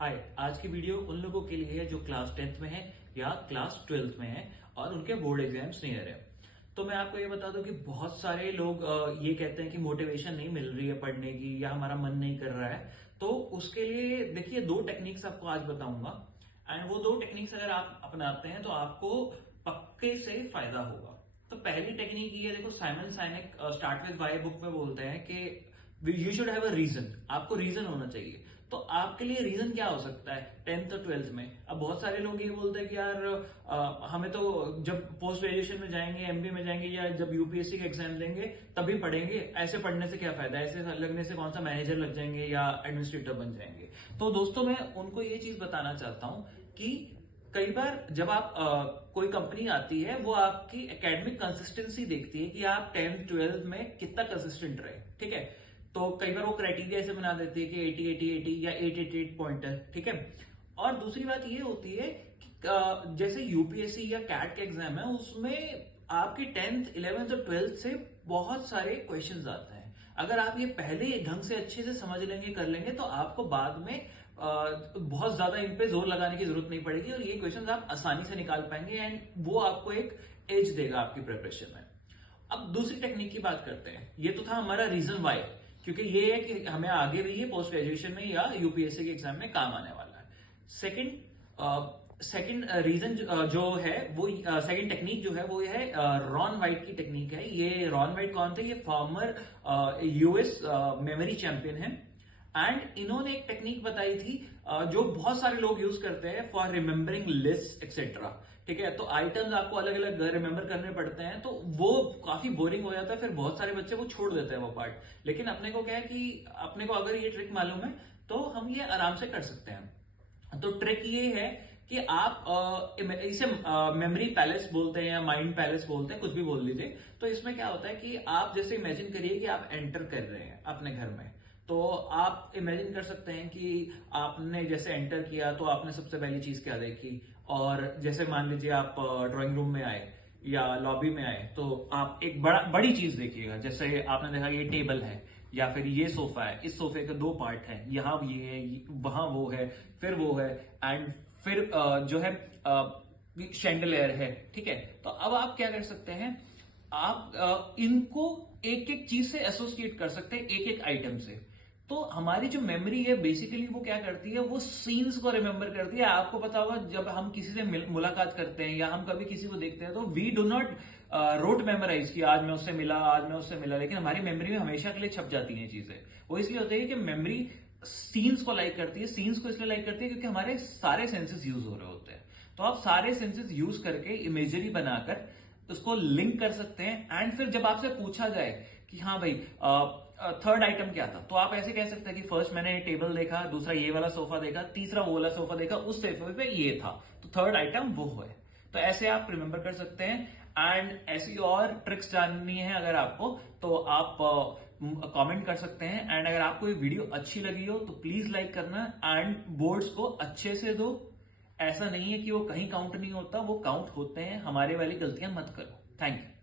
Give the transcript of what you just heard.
हाय। आज की वीडियो उन लोगों के लिए है जो क्लास 10th में है या क्लास 12th में है और उनके बोर्ड एग्जाम्स नियर है। तो मैं आपको ये बता दूं कि बहुत सारे लोग ये कहते हैं कि मोटिवेशन नहीं मिल रही है पढ़ने की या हमारा मन नहीं कर रहा है। तो उसके लिए देखिए दो टेक्निक्स आपको आज बताऊंगा एंड वो दो टेक्निक्स अगर आप अपनाते हैं तो आपको पक्के से फायदा होगा। तो पहली टेक्निक ये है, देखो Simon Sinek start with why book में बोलते हैं कि you should have a reason. आपको रीजन होना चाहिए। तो आपके लिए रीजन क्या हो सकता है 10th और 12th में? अब बहुत सारे लोग ये बोलते हैं कि यार हमें तो जब पोस्ट ग्रेजुएशन में जाएंगे, एमबीए में जाएंगे या जब यूपीएससी का एग्जाम देंगे तभी पढ़ेंगे, ऐसे पढ़ने से क्या फायदा, ऐसे लगने से कौन सा मैनेजर लग जाएंगे या एडमिनिस्ट्रेटर बन जाएंगे। तो दोस्तों मैं उनको ये चीज बताना चाहता हूं कि कई बार जब आप कोई कंपनी आती है वो आपकी एकेडमिक कंसिस्टेंसी देखती है कि आप 10th 12th में कितना कंसिस्टेंट रहे। ठीक है, तो कई बार वो क्राइटेरिया ऐसे बना देती है कि 80 80 80 या 888 पॉइंटर। ठीक है, और दूसरी बात ये होती है कि जैसे यूपीएससी या कैट का एग्जाम है उसमें आपकी 10th 11th और 12th से बहुत सारे क्वेश्चंस आते हैं। अगर आप ये पहले ढंग से अच्छे से समझ लेंगे, कर लेंगे, तो आपको बाद में बहुत ज्यादा इन पे जोर लगाने की जरूरत नहीं पड़ेगी और ये क्वेश्चंस आप आसानी से निकाल पाएंगे एंड वो आपको एक एज देगा आपकी प्रिपरेशन में। अब दूसरी टेक्निक की बात करते हैं। ये तो था हमारा रीजन वाई, क्योंकि ये है कि हमें आगे भी ये पोस्ट ग्रेजुएशन में या यूपीएससी के एग्जाम में काम आने वाला है। सेकंड रीजन जो है वो सेकंड टेक्निक जो है वो ये है रॉन वाइट की टेक्निक है। ये रॉन वाइट कौन थे? ये फॉर्मर यूएस मेमोरी चैंपियन है एंड इन्होंने एक टेक्निक बताई थी जो बहुत सारे लोग यूज करते हैं फॉर रिमेम्बरिंग लिस्ट एक्सेट्रा। ठीक है, तो आइटम्स आपको अलग अलग रिमेम्बर करने पड़ते हैं तो वो काफी बोरिंग हो जाता है, फिर बहुत सारे बच्चे वो छोड़ देते हैं वो पार्ट। लेकिन अपने को क्या है कि अपने को अगर ये ट्रिक मालूम है तो हम ये आराम से कर सकते हैं। तो ट्रिक ये है कि आप इसे मेमोरी पैलेस बोलते हैं या माइंड पैलेस बोलते हैं, कुछ भी बोल लीजिए। तो इसमें क्या होता है कि आप जैसे इमेजिन करिए कि आप एंटर कर रहे हैं अपने घर में। तो आप इमेजिन कर सकते हैं कि आपने जैसे एंटर किया तो आपने सबसे पहली चीज क्या देखी, और जैसे मान लीजिए आप ड्राइंग रूम में आए या लॉबी में आए तो आप एक बड़ी चीज देखिएगा। जैसे आपने देखा ये टेबल है या फिर ये सोफा है, इस सोफे के दो पार्ट हैं, यहाँ ये है, वहां वो है, फिर वो है एंड फिर जो है शैंडलियर है। ठीक है, तो अब आप क्या कर सकते हैं, आप इनको एक एक चीज से एसोसिएट कर सकते हैं, एक एक आइटम से। तो हमारी जो मेमोरी है बेसिकली वो क्या करती है, वो सीन्स को रिमेंबर करती है। आपको पता होगा जब हम किसी से मुलाकात करते हैं या हम कभी किसी को देखते हैं तो we do not rote memorise कि आज मैं उससे मिला, आज मैं उससे मिला, लेकिन हमारी मेमोरी में हमेशा के लिए छप जाती हैं चीजें। वो इसलिए होती है कि मेमोरी सीन्स को लाइक करती है। सीन्स को इसलिए लाइक करती है क्योंकि हमारे सारे सेंसेस यूज हो रहे होते हैं। तो आप सारे सेंसेस यूज करके इमेजरी बनाकर उसको लिंक कर सकते हैं एंड फिर जब आपसे पूछा जाए कि हाँ भाई थर्ड आइटम क्या था, तो आप ऐसे कह सकते हैं कि फर्स्ट मैंने टेबल देखा, दूसरा ये वाला सोफा देखा, तीसरा वो वाला सोफा देखा, उस सोफे पे ये था, तो थर्ड आइटम वो है। तो ऐसे आप रिमेंबर कर सकते हैं एंड ऐसी और ट्रिक्स जाननी है अगर आपको तो आप कमेंट कर सकते हैं। एंड अगर आपको ये वीडियो अच्छी लगी हो तो प्लीज लाइक करना एंड बोर्ड्स को अच्छे से दो। ऐसा नहीं है कि वो कहीं काउंट नहीं होता, वो काउंट होते हैं। हमारे वाली गलतियां मत करो। Thank you.